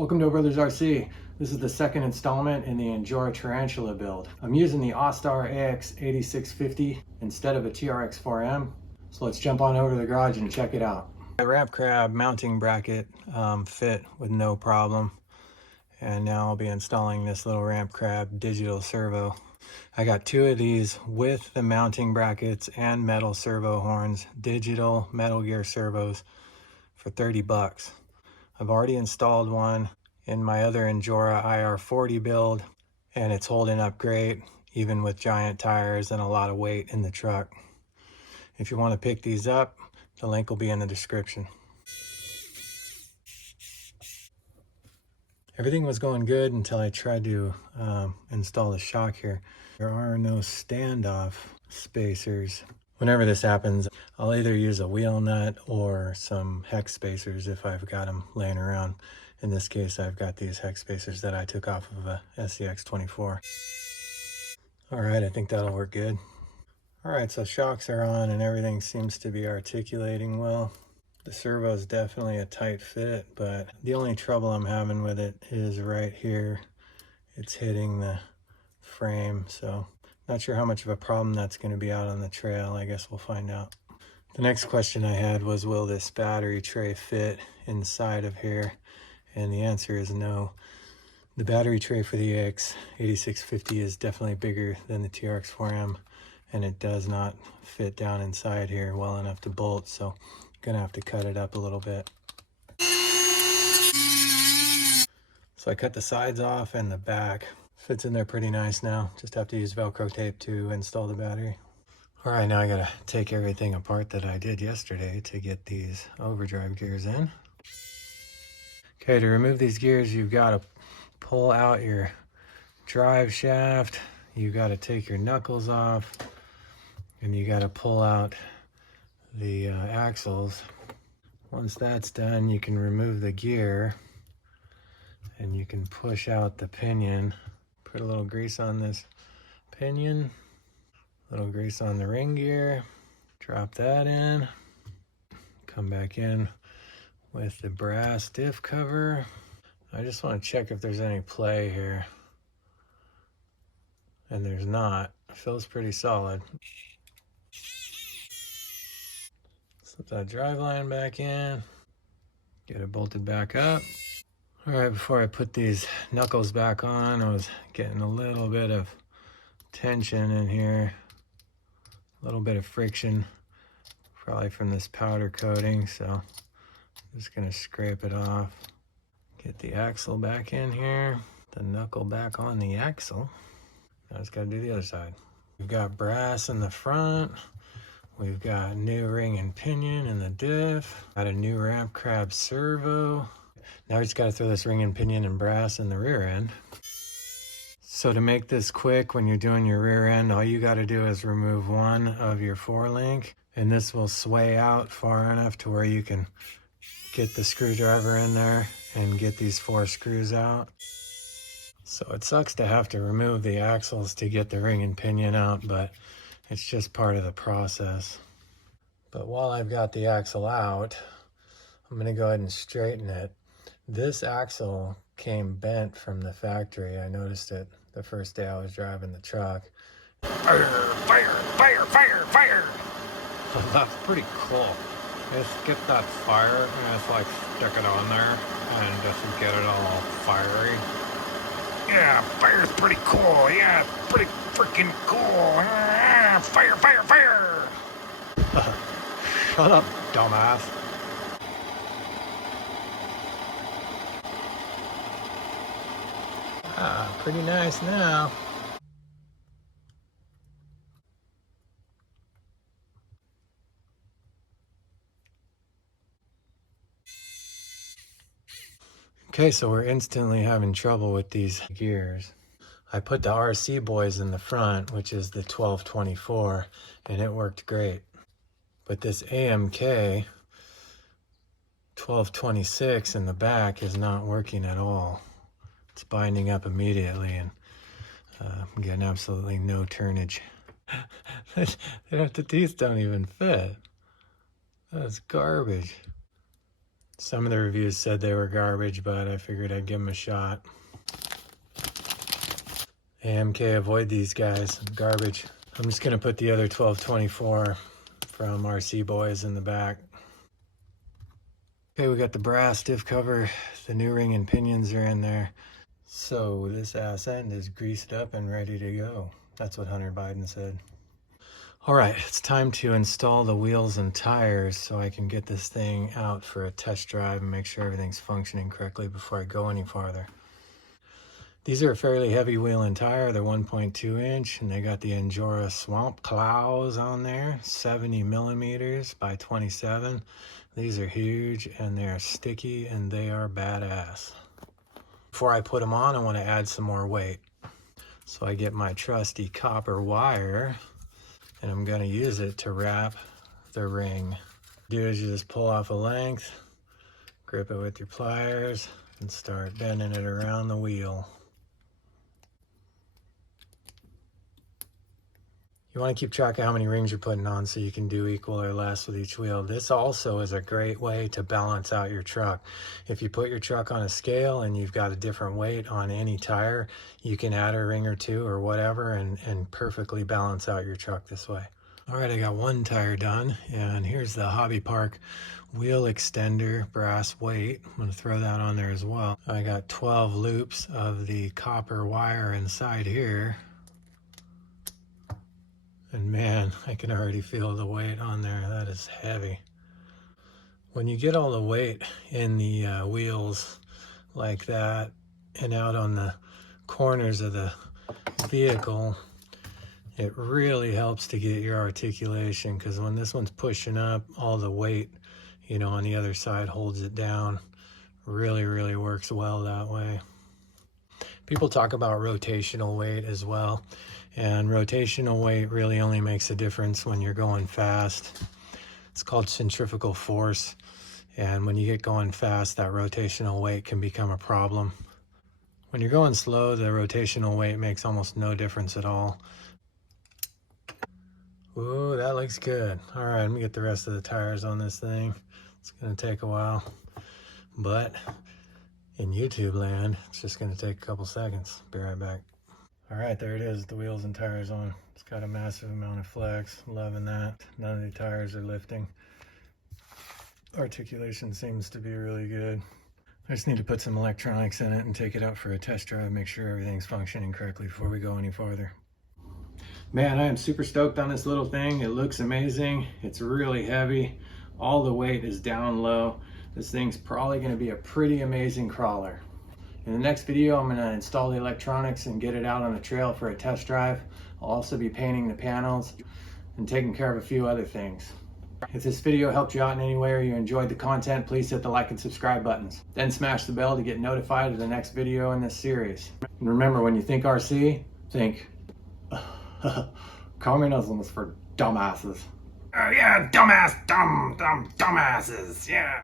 Welcome to Brothers RC. This is the second installment in the Injora Tarantula build. I'm using the Austar AX8650 instead of a Trx4m. So let's jump on over to the garage and check it out. The ramp crab mounting bracket fit with no problem. And now I'll be installing this little ramp crab digital servo. I got two of these with the mounting brackets and metal servo horns, digital Metal Gear servos for 30 bucks. I've already installed one in my other Injora IR40 build, and it's holding up great, even with giant tires and a lot of weight in the truck. If you want to pick these up, the link will be in the description. Everything was going good until I tried to install the shock here. There are no standoff spacers. Whenever this happens, I'll either use a wheel nut or some hex spacers if I've got them laying around. In this case, I've got these hex spacers that I took off of a SCX24. All right, I think that'll work good. All right, so shocks are on and everything seems to be articulating well. The servo is definitely a tight fit, but the only trouble I'm having with it is right here. It's hitting the frame, so not sure how much of a problem that's going to be out on the trail. I guess we'll find out. The next question I had was, will this battery tray fit inside of here? And the answer is no. The battery tray for the AX8650 is definitely bigger than the Trx4m, and it does not fit down inside here well enough to bolt, so I'm gonna have to cut it up a little bit. So I cut the sides off and the back. Fits in there pretty nice now. Just have to use Velcro tape to install the battery. All right, now I gotta take everything apart that I did yesterday to get these overdrive gears in. Okay, to remove these gears, you've gotta pull out your drive shaft. You gotta take your knuckles off, and you gotta pull out the axles. Once that's done, you can remove the gear and you can push out the pinion. Put a little grease on this pinion, a little grease on the ring gear, drop that in, come back in with the brass diff cover. I just want to check if there's any play here, and there's not. It feels pretty solid. Slip that drive line back in, get it bolted back up. All right, before I put these knuckles back on, I was getting a little bit of tension in here, a little bit of friction, probably from this powder coating, so I'm just gonna scrape it off. Get the axle back in here, the knuckle back on the axle. Now I just gotta do the other side. We've got brass in the front, we've got new ring and pinion in the diff, got a new ramp crab servo. Now we just got to throw this ring and pinion and brass in the rear end. So to make this quick, when you're doing your rear end, all you got to do is remove one of your four-link, and this will sway out far enough to where you can get the screwdriver in there and get these four screws out. So it sucks to have to remove the axles to get the ring and pinion out, but it's just part of the process. But while I've got the axle out, I'm going to go ahead and straighten it. This axle came bent from the factory. I noticed it the first day I was driving the truck. Fire, fire, fire, fire, fire! That's pretty cool. Just get that fire and just like stick it on there and just get it all fiery. Yeah, fire's pretty cool. Yeah, pretty freaking cool. Fire, fire, fire! Shut up, dumbass. Pretty nice now. Okay, so we're instantly having trouble with these gears. I put the RC boys in the front, which is the 1224, and it worked great. But this AMK 1226 in the back is not working at all. It's binding up immediately, and I'm getting absolutely no turnage. The teeth don't even fit. That's garbage. Some of the reviews said they were garbage, but I figured I'd give them a shot. AMK, avoid these guys, garbage. I'm just gonna put the other 1224 from RC Boys in the back. Okay, we got the brass diff cover, the new ring and pinions are in there. So this ass end is greased up and ready to go. That's what Hunter Biden said. All right, it's time to install the wheels and tires so I can get this thing out for a test drive and make sure everything's functioning correctly before I go any farther. These are a fairly heavy wheel and tire. They're 1.2 inch and they got the Injora swamp plows on there, 70 millimeters by 27. These are huge and they're sticky and they are badass. Before I put them on, I want to add some more weight. So I get my trusty copper wire and I'm going to use it to wrap the ring. Do is you just pull off a length, grip it with your pliers and start bending it around the wheel. You want to keep track of how many rings you're putting on so you can do equal or less with each wheel. This also is a great way to balance out your truck. If you put your truck on a scale and you've got a different weight on any tire, you can add a ring or two or whatever and perfectly balance out your truck this way. All right, I got one tire done and here's the Hobby Park wheel extender brass weight. I'm going to throw that on there as well. I got 12 loops of the copper wire inside here. And man, I can already feel the weight on there. That is heavy. When you get all the weight in the wheels like that and out on the corners of the vehicle, it really helps to get your articulation, because when this one's pushing up, all the weight, you know, on the other side holds it down. Really, really works well that way. People talk about rotational weight as well. And rotational weight really only makes a difference when you're going fast. It's called centrifugal force. And when you get going fast, that rotational weight can become a problem. When you're going slow, the rotational weight makes almost no difference at all. Ooh, that looks good. All right, let me get the rest of the tires on this thing. It's gonna take a while, but in YouTube land, it's just gonna take a couple seconds. Be right back. All right, there it is, the wheels and tires on. It's got a massive amount of flex, loving that. None of the tires are lifting. Articulation seems to be really good. I just need to put some electronics in it and take it out for a test drive, make sure everything's functioning correctly before we go any farther. Man, I am super stoked on this little thing. It looks amazing. It's really heavy. All the weight is down low. This thing's probably gonna be a pretty amazing crawler. In the next video, I'm going to install the electronics and get it out on the trail for a test drive. I'll also be painting the panels and taking care of a few other things. If this video helped you out in any way or you enjoyed the content, please hit the like and subscribe buttons. Then smash the bell to get notified of the next video in this series. And remember, when you think RC, think communism is for dumbasses. Oh yeah, dumbasses, yeah.